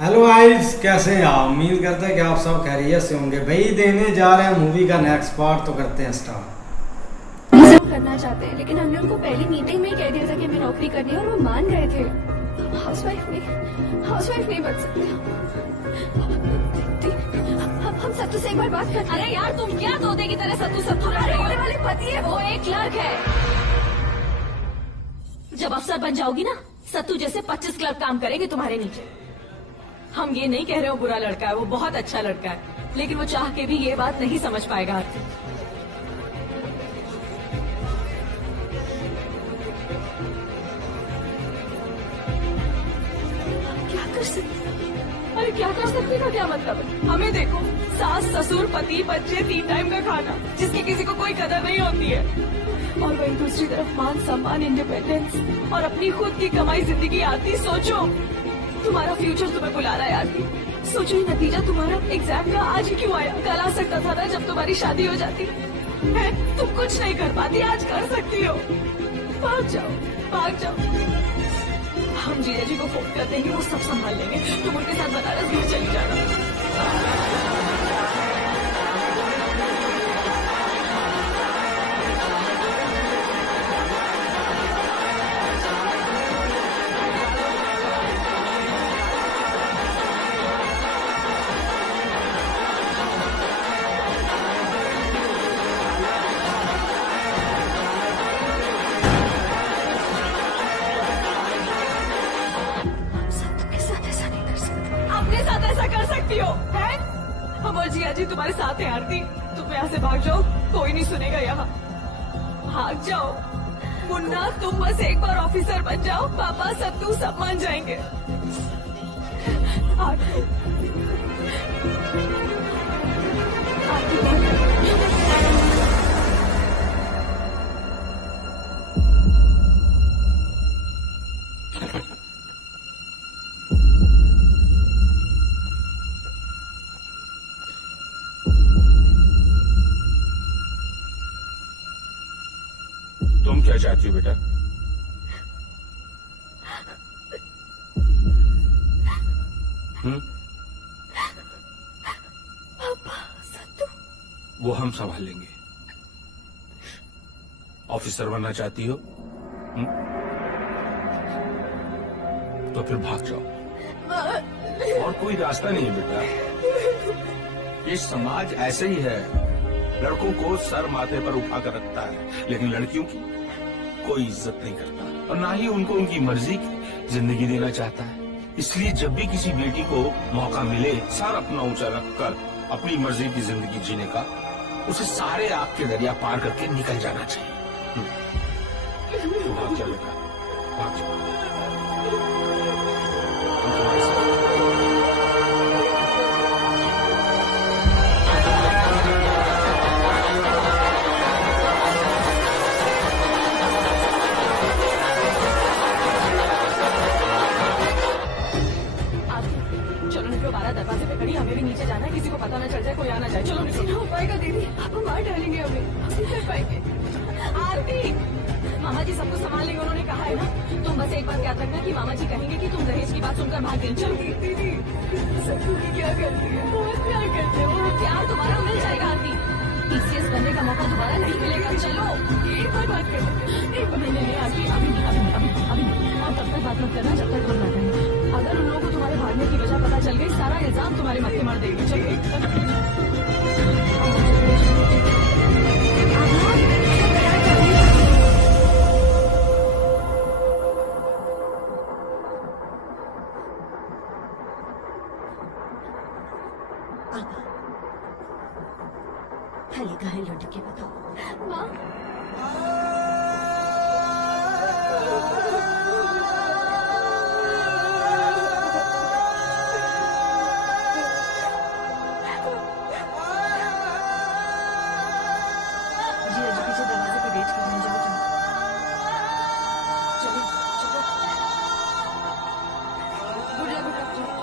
Hello guys, कैसे हैं आप? उम्मीद करते हैं कि आप सब खैरियत से होंगे। भाई देने जा रहे हैं मूवी का नेक्स्ट पार्ट, तो करते हैं स्टार्ट। सब करना चाहते हैं, लेकिन हमने उनको पहली मीटिंग में ही कह दिया था कि हमें नौकरी करनी है और वो मान गए थे। हाउसवाइफ नहीं बन सकते हम सत्तू से एक बार बात करते। अरे यार, तुम क्या तोते की तरह सत्तू सत्तू कर रही हो? होने वाले पति है वो एक क्लर्क है। जब अफसर बन जाओगी ना, सत्तू जैसे 25 क्लर्क काम करेंगे तुम्हारे नीचे। हम ये नहीं कह रहे हो बुरा लड़का है, वो बहुत अच्छा लड़का है, लेकिन वो चाह के भी ये बात नहीं समझ पाएगा आरती। क्या कर सकते? अरे क्या कर सकते का क्या मतलब है? हमें देखो, सास ससुर पति बच्चे, 3 टाइम का खाना, जिसकी किसी को कोई कदर नहीं होती है। और वही दूसरी तरफ मान सम्मान, इंडिपेंडेंस और अपनी खुद की कमाई जिंदगी। आती सोचो, तुम्हारा फ्यूचर तुम्हें बुला रहा है आरती। सोचो, ये नतीजा तुम्हारा एग्जाम का आज ही क्यों आया? कल आ सकता था ना, जब तुम्हारी शादी हो जाती है। तुम कुछ नहीं कर पाती, आज कर सकती हो। भाग जाओ, भाग जाओ। हम जीजा जी को फोन कर देंगे, वो सब संभाल लेंगे। तुम उनके साथ बनारस घर चली जाना। सत्तू के साथ ऐसा नहीं कर सकते। अपने साथ ऐसा कर सकती हो, है? हम और जिया जी तुम्हारे साथ हैं आरती। तुम यहाँ से भाग जाओ, कोई नहीं सुनेगा यहाँ। भाग जाओ मुन्ना, तुम बस एक बार ऑफिसर बन जाओ, पापा सत्तू सब मान जाएंगे। आरती, आरती, तुम क्या चाहती हो बेटा? पापा सत्तू। वो हम संभाल लेंगे। ऑफिसर बनना चाहती हो? तो फिर भाग जाओ, और कोई रास्ता नहीं है बेटा। ये समाज ऐसे ही है, लड़कों को सर माथे पर उठा कर रखता है, लेकिन लड़कियों की कोई इज्जत नहीं करता, और ना ही उनको उनकी मर्जी की जिंदगी देना चाहता है। इसलिए जब भी किसी बेटी को मौका मिले सर अपना ऊंचा रखकर अपनी मर्जी की जिंदगी जीने का, उसे सारे आग के दरिया पार करके निकल जाना चाहिए। तो भाग जा बेटा, भाग जा। चलो निकलो, 12 दरवाजे पे खड़ी, हमें भी नीचे जाना है, किसी को पता ना चल जाए, कोई आना जाए। चलो निकलो। हो पाएगा दीदी, आप मार डालेंगे हमें, हम नहीं कर पाएंगे। आरती, मामा जी सबको संभाल लेंगे, उन्होंने कहा है ना। तुम बस एक बात याद रखना कि मामा जी कहेंगे कि तुम दहेज की बात सुनकर भाग गई। चलो दीदी सत्तू की क्या करती है? बहुत प्यार करते हो, प्यार दोबारा मिल जाएगा आरती। टीसीएस बनने का मौका दोबारा नहीं मिलेगा। चलो एक बार बात कर लेते। एक बार नहीं नहीं आरती, अभी नहीं, अभी नहीं, अभी नहीं। और तब तक बात मत करना जब तक लोग ना कहें। अगर उन लोगों को तुम्हारे भागने की वजह पता चल गई, सारा इल्जाम तुम्हारे माथे मार देगी। चलो पहले कहाँ लड़के बताओ। माँ, जी अजी पीछे दरवाजे पे वेट कर रहे हैं, जाओ जाओ। चलो चलो, गुड लक गुड लक।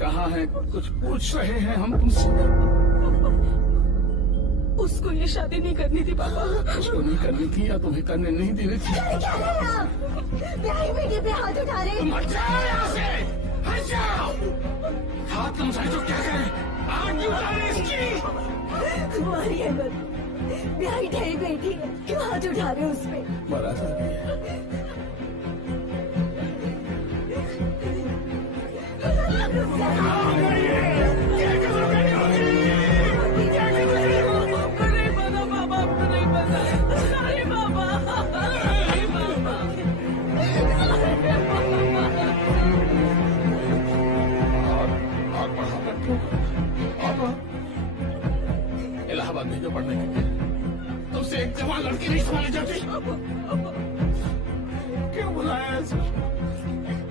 कहाँ है? कुछ पूछ रहे हैं हम तुमसे। उसको ये शादी नहीं करनी थी पापा। उसको नहीं करनी थी या तुम्हें करने नहीं देनी थी? प्यारी बेटी पे हाथ उठा रहे। तुम हट जाओ यहाँ से, हट जाओ। हाथ तुम सही तो क्या करें? आग क्यों डालें इसकी? मारिए मत, प्यारी ठहरी बेटी है, क्यों हाथ उठा रहे हो उस पे? मरा जाती है। इलाहाबाद में जो पढ़ने के लिए तुमसे एक जवान लड़की नहीं संभाली जाती। क्यों बुलाया इसे?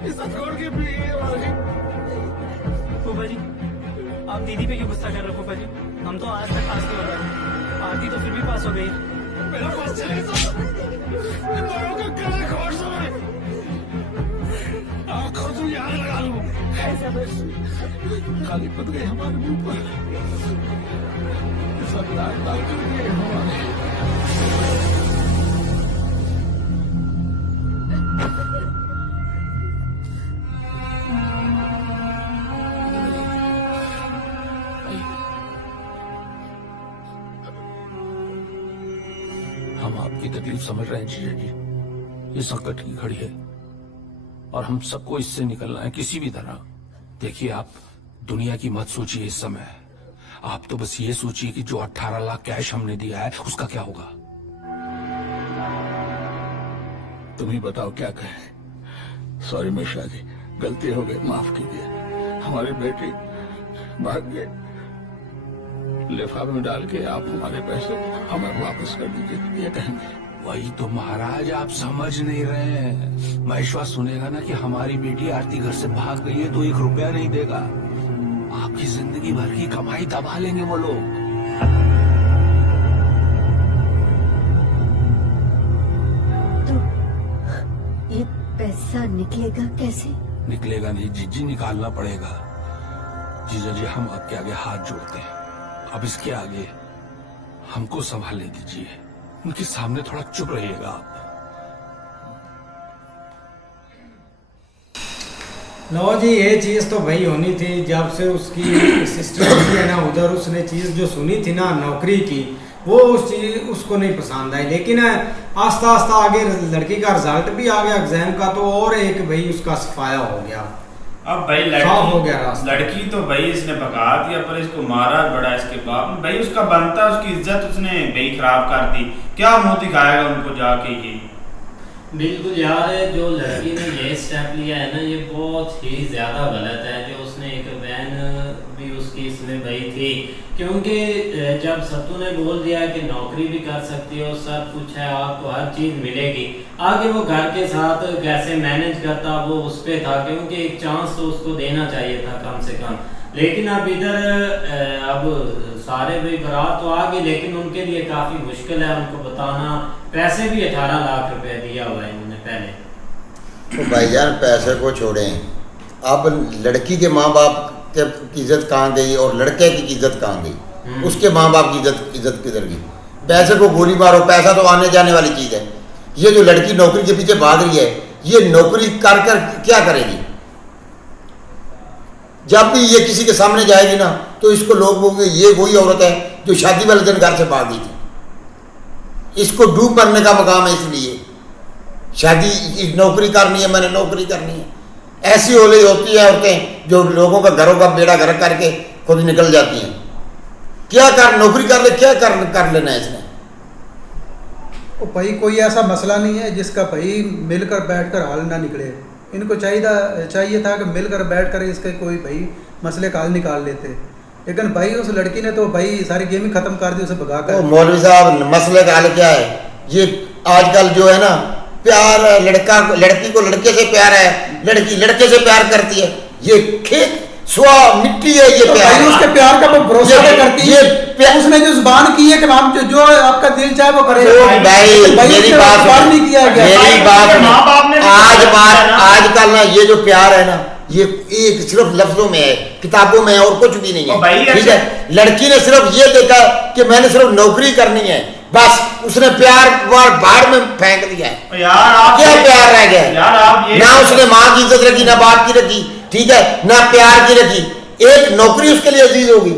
इज्जत छोड़ के भी फूफा जी, आप दीदी पे क्यों गुस्सा कर रहे हो? फूफा जी, हम तो आज तक पास नहीं हो पाए, आरती तो फिर भी पास हो गई। मेरा पास चले तो इन दोनों का गला घोट दो। आंखों से याद लगा लूं। ऐसा बस खाली पड़ गए हमारे मुंह पर। सब दाग दाग कर गए हमारे। हम आपकी तकलीफ समझ रहे हैं जीजा जी। ये संकट की घड़ी है और हम सबको इससे निकलना है किसी भी तरह। देखिए, आप दुनिया की मत सोचिए इस समय। आप तो बस ये सोचिए कि जो 18 लाख कैश हमने दिया है उसका क्या होगा। तुम ही बताओ क्या कहें। सॉरी मिश्रा जी, गलती हो गई, माफ कीजिए। हमारे बेटे भाग गए, लिफाफे में डाल के आप हमारे पैसे हमें वापस कर दीजिए, ये कहेंगे। वही तो महाराज, आप समझ नहीं रहे हैं। महेश्वर सुनेगा ना कि हमारी बेटी आरती घर से भाग गई है तो 1 रुपया नहीं देगा। आपकी जिंदगी भर की कमाई दबा लेंगे वो लोग। तो ये पैसा निकलेगा कैसे? निकलेगा नहीं जीजी, निकालना पड़ेगा। जीजा जी, हम आपके आगे हाथ जोड़ते हैं। अब इसके आगे हमको संभालने दीजिए। उनके सामने थोड़ा चुप रहिएगा आप। लो जी, ये चीज़ तो भाई होनी थी जब से उसकी सिस्टर की है ना उधर, उसने चीज़ जो सुनी थी ना नौकरी की, वो उस चीज़ उसको नहीं पसंद आई। लेकिन आस्ता आस्ता आगे लड़की का रिजल्ट भी आ गया एग्जाम का, तो और एक भाई उसका सफाया हो गया। अब भाई हो गया रास्ता। लड़की तो भाई इसने भगा दिया, पर इसको मारा बड़ा इसके बाप। भाई उसका बनता, उसकी इज्जत उसने भाई खराब कर दी। क्या मुंह दिखाएगा उनको जाके? ये बिल्कुल यार, जो लड़की ने ये स्टेप लिया है ना, ये बहुत ही ज़्यादा गलत है। जो उसने एक बहन भी उसकी इसमें भाई थी, क्योंकि जब सत्तू ने बोल दिया कि नौकरी भी कर सकती हो, सब कुछ है, आपको हर चीज़ मिलेगी, आगे वो घर के साथ कैसे मैनेज करता वो उस पर था। क्योंकि एक चांस तो उसको देना चाहिए था कम से कम। लेकिन अब इधर अब सारे भी बारात तो आ गए, लेकिन उनके लिए काफ़ी मुश्किल है उनको बताना। पैसे भी 18 लाख रुपए दिया हुआ है इन्होंने पहले। तो भाईजान पैसे को छोड़ें, अब लड़की के माँ बाप की इज्जत कहाँ गई और लड़के की इज्जत कहाँ गई? उसके माँ बाप की इज्जत किधर गई? पैसे को गोली मारो, पैसा तो आने जाने वाली चीज़ है। ये जो लड़की नौकरी के पीछे भाग रही है, ये नौकरी कर कर क्या करेगी? जब भी ये किसी के सामने जाएगी ना, तो इसको लोग बोलेंगे ये वही औरत है जो शादी वाले दिन घर से भाग गई थी। इसको डूब मरने का मकाम है, इसलिए शादी नौकरी करनी है, मैंने नौकरी करनी है। ऐसी होली होती है औरतें जो लोगों का घरों का बेड़ा गर्क करके खुद निकल जाती हैं। क्या कर, नौकरी कर ले, क्या कर लेना है इसने? भाई कोई ऐसा मसला नहीं है जिसका भाई मिलकर बैठकर हल ना निकले। इनको चाहिए था कि मिलकर बैठकर इसके कोई भाई मसले का हल निकाल लेते। लेकिन भाई उस लड़की ने तो भाई सारी गेम ही खत्म कर दी, उसे भगा कर। मौलवी साहब, मसले का हल क्या है? ये आजकल जो है ना, प्यार है, लड़की को लड़के से प्यार है, लड़की लड़के से प्यार करती है। ये खेत स्वा मिट्टी है ये प्यार। भाई उसके प्यार का भरोसा नहीं करती है। उसने जो जुबान की है कि आप जो आपका दिल चाहे वो करे। भाई मेरी बात नहीं किया गया। मेरी बात आजकल ना ये जो प्यार है ना, ये एक सिर्फ लफ्जों में है, किताबों में है और कुछ भी नहीं है। ठीक है, लड़की ने सिर्फ ये देखा कि मैंने सिर्फ नौकरी करनी है, बस उसने प्यार बाहर में फेंक दिया है। यार आप क्या प्यार रह गया यार, आप ये ना उसने माँ की इज्जत रखी, ना बाप की रखी, ठीक है, ना प्यार की रखी, एक नौकरी उसके लिए अजीज होगी।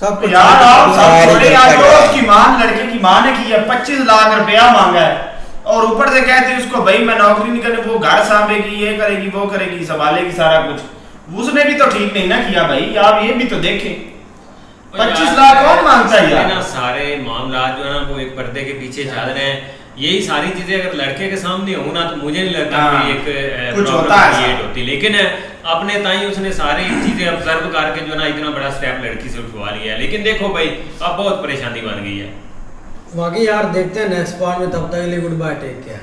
सब यार आप सब छोड़े, यार जो उसकी मां, लड़के की मां ने किया 25 लाख रुपया मांगा है और ऊपर से कहते हैं उसको भाई मैं नौकरी नहीं करने, वो घर संभालेगी, ये करेगी, वो करेगी, संभालेगी सारा कुछ। उसने भी तो ठीक नहीं ना किया भाई, आप ये भी तो देखें। 25 लाख कौन मांगता है यार? ना सारे मामला जो है ना वो एक पर्दे के पीछे चल रहे हैं। यही सारी चीजें अगर लड़के के सामने हो ना तो मुझे नहीं लगता कि एक कुछ होता है क्रिएट होती, लेकिन अपने ताई उसने सारी चीजें ऑब्जर्व करके जो ना इतना बड़ा स्टेप लड़की से उठवा लिया है। लेकिन देखो भाई अब बहुत परेशानी बन गई है। बाकी यार देखते हैं नेक्स्ट पार्ट में, तब तक के लिए गुड बाय, टेक केयर।